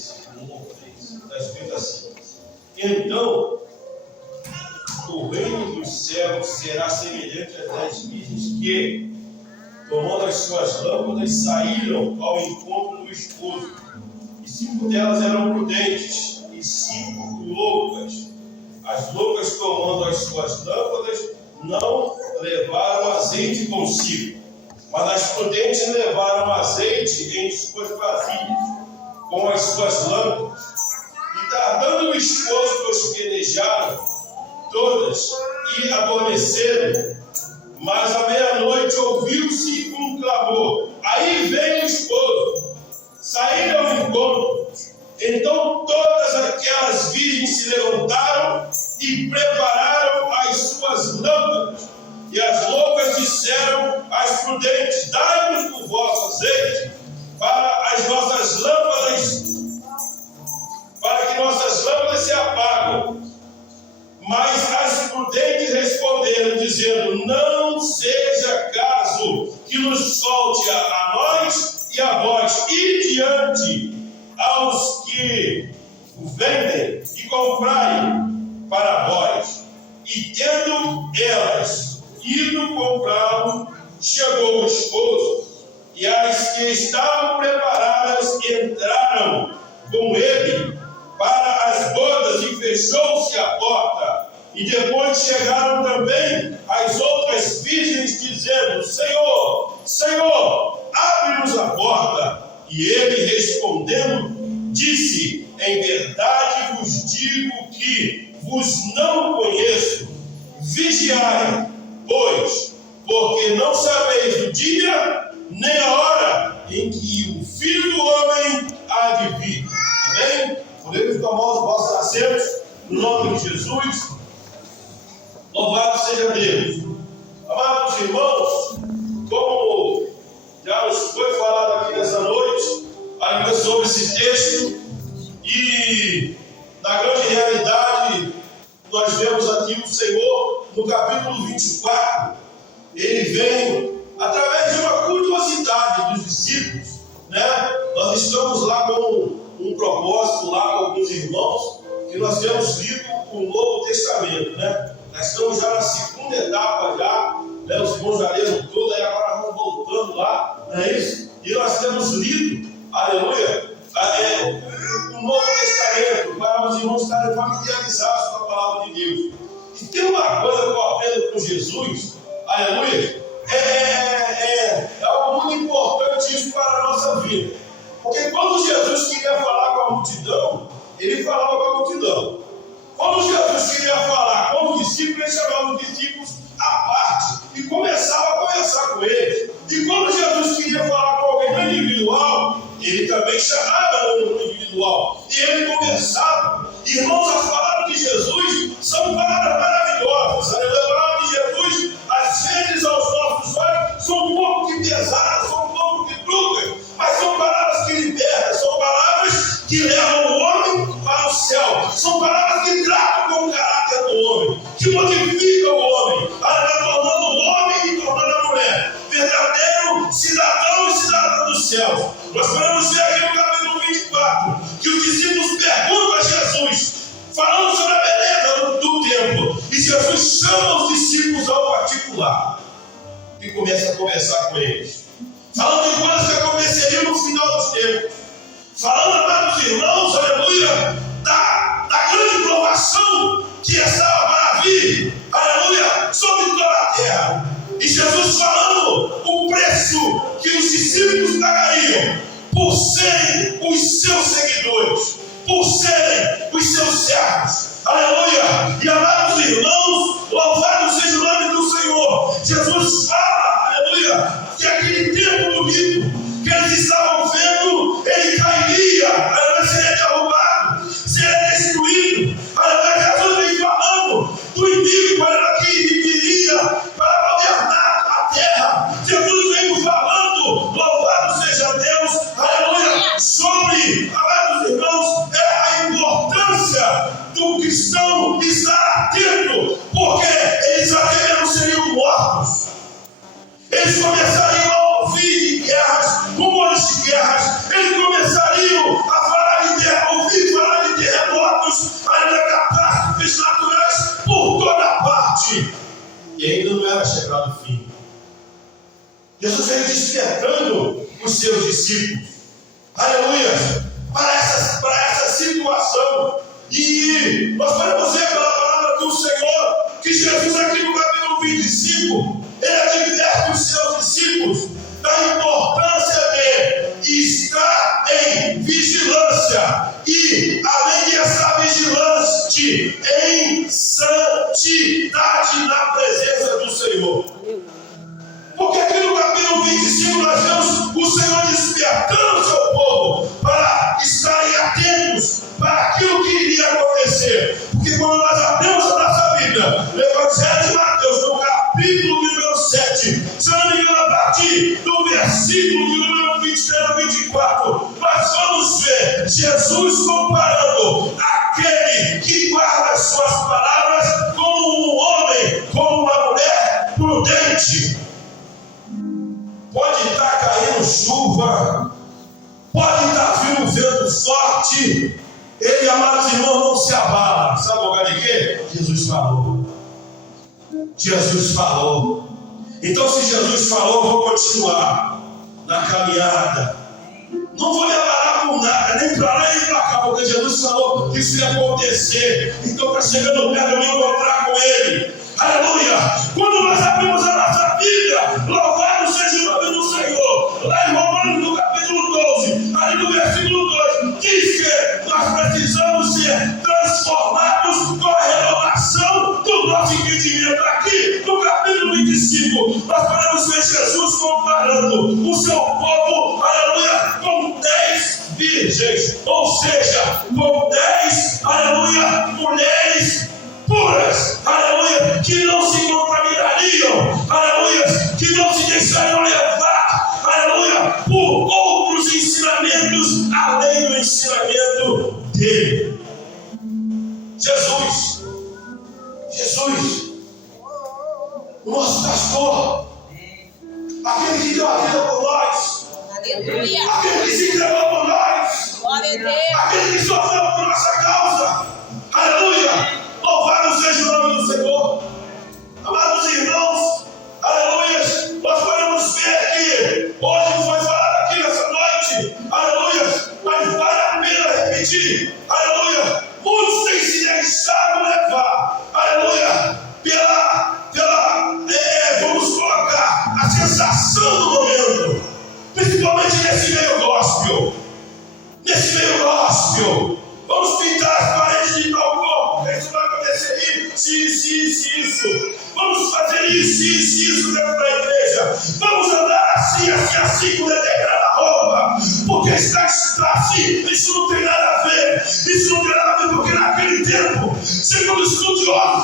13, 1 ou 3. Está escrito assim: então o reino dos céus será semelhante a 10 virgens que, tomando as suas lâmpadas, saíram ao encontro do esposo. E 5 delas eram prudentes e 5 loucas. As loucas, tomando as suas lâmpadas, não levaram azeite consigo, mas as prudentes levaram azeite em suas vasilhas, com as suas lâmpadas. E tardando o esposo, tosquenejaram todas e adormeceram. Mas à meia-noite ouviu-se um clamor. Aí veio o esposo, saíram ao encontro. Então todas aquelas virgens se levantaram e prepararam as suas lâmpadas. E as loucas disseram às prudentes: dai-nos o vosso azeite para as nossas lâmpadas, para que nossas lâmpadas se apagam. Mas as prudentes responderam, dizendo: não seja caso que nos falte a nós e a vós, e diante aos que vendem e comprai para vós. E tendo elas ido comprá-lo, chegou o esposo, e as que estavam preparadas entraram com ele para as bodas, e fechou-se a porta. E depois chegaram também as outras virgens, dizendo: Senhor, Senhor, abre-nos a porta. E ele, respondendo, disse: em verdade vos digo que vos não conheço. Vigiai, pois, porque não sabeis o dia nem a hora em que o Filho do Homem há de vir. Amém? Podemos tomar os vossos assentos, no nome de Jesus. Louvado seja Deus. Amados irmãos, como já nos foi falado aqui nessa noite, ainda sobre esse texto, e na grande realidade, nós vemos aqui o Senhor, no capítulo 24, ele vem através de uma curiosidade dos discípulos, né? Nós estamos lá com um propósito, lá com alguns irmãos, que nós temos lido o Novo Testamento, né? Nós estamos já na segunda etapa já, né? Os irmãos já leram tudo, aí agora vamos voltando lá, não é isso? E nós temos lido, aleluia, o Novo Testamento, para os irmãos estarem familiarizados com a palavra de Deus. E tem uma coisa que eu aprendo com Jesus, aleluia, é algo muito importante isso para a nossa vida. Porque quando Jesus queria falar com a multidão, ele falava com a multidão. Quando Jesus queria falar com os discípulos, ele chamava os discípulos à parte e começava a conversar com eles. E quando Jesus queria falar com alguém no individual, ele também chamava no individual. E ele conversava. Irmãos, as palavras de Jesus são palavras maravilhosas. A palavra de Jesus, às vezes, aos nossos olhos, são um pouco que pesadas, são um pouco que brutas, mas são palavras que libertam, são palavras que levam o homem para o céu, são palavras que tratam com o caráter do homem, que modificam o homem, tornando o homem e tornando a mulher verdadeiro cidadão e cidadã dos céus. Nós podemos ver aqui no capítulo 24 que os discípulos perguntam a Jesus, falando sobre a beleza do templo, e Jesus chama os discípulos ao particular e começa a conversar com eles, falando de coisas que aconteceriam no final dos tempos, falando, amados irmãos, aleluia, da grande provação que estava para vir, aleluia, sobre toda a terra. E Jesus falando o preço que os discípulos pagariam por serem os seus seguidores, por serem os seus servos, aleluia. E amados irmãos, louvado seja o nome do Senhor. Jesus fala, aleluia, que aquele templo bonito que eles estavam vendo, ele cairia, aleluia, seria derrubado, seria destruído, aleluia. Jesus vem falando do inimigo, aleluia, que viria para governar a terra. Jesus vem falando, louvado seja Deus, aleluia, sobre, amados irmãos, a importância do cristão estar atento, porque eles despertando os seus discípulos. Aleluia! Para essa situação. E nós podemos ver pela palavra do Senhor que Jesus, aqui no capítulo 25, ele adverte os seus discípulos da importância de estar em vigilância e, além de estar vigilante, em santidade na presença do Senhor. Porque aqui no capítulo 25 nós vemos o Senhor despertando o seu povo para estarem atentos para aquilo que iria acontecer. Porque quando nós abrimos a nossa Bíblia, no Evangelho de Mateus, no capítulo número 7, se eu não me engano, a partir do versículo de número 23 a 24, nós vamos ver Jesus comparando aquele que guarda as suas palavras como um homem, como uma mulher prudente. Pode estar caindo chuva, pode estar vindo um vento forte, ele, amados irmãos, não se abala. Sabe o lugar de quê? Jesus falou. Jesus falou. Então, se Jesus falou, eu vou continuar na caminhada. Não vou me abalar com nada, nem para lá nem para cá, porque Jesus falou que isso ia acontecer. Então, está chegando perto de me encontrar com Ele. Aleluia! Quando nós abrimos a nossa Bíblia, louvado seja o nome do Senhor. Lá em Romanos, no capítulo 12, ali no versículo 2, diz que nós precisamos ser transformados com a renovação do nosso entendimento. Aqui, no capítulo 25, nós podemos ver Jesus comparando o seu povo, aleluia, com 10 virgens, ou seja, com 10, aleluia, mulheres puras, aleluia, que não se contaminariam, aleluia, que não se deixariam levar, aleluia, por outros ensinamentos, além do ensinamento dele. Jesus, o nosso pastor, aquele que deu a vida por nós, aleluia, aquele que se entregou por nós, glória a Deus, aquele que sofreu por nossa causa, aleluia. Louvado seja o nome do Senhor. Amados irmãos, aleluia, nós podemos ver que hoje foi falado aqui nessa noite, aleluia, mas vale a pena repetir, aleluia, muitos têm se deixado levar, aleluia, vamos colocar a sensação do momento, principalmente nesse meio gospel, vamos pintar as paredes de tal cor, isso vai acontecer isso, vamos fazer isso dentro da igreja, vamos andar assim com determinada roupa, porque está assim, isso não tem nada a ver, porque naquele tempo, segundo os estudiosos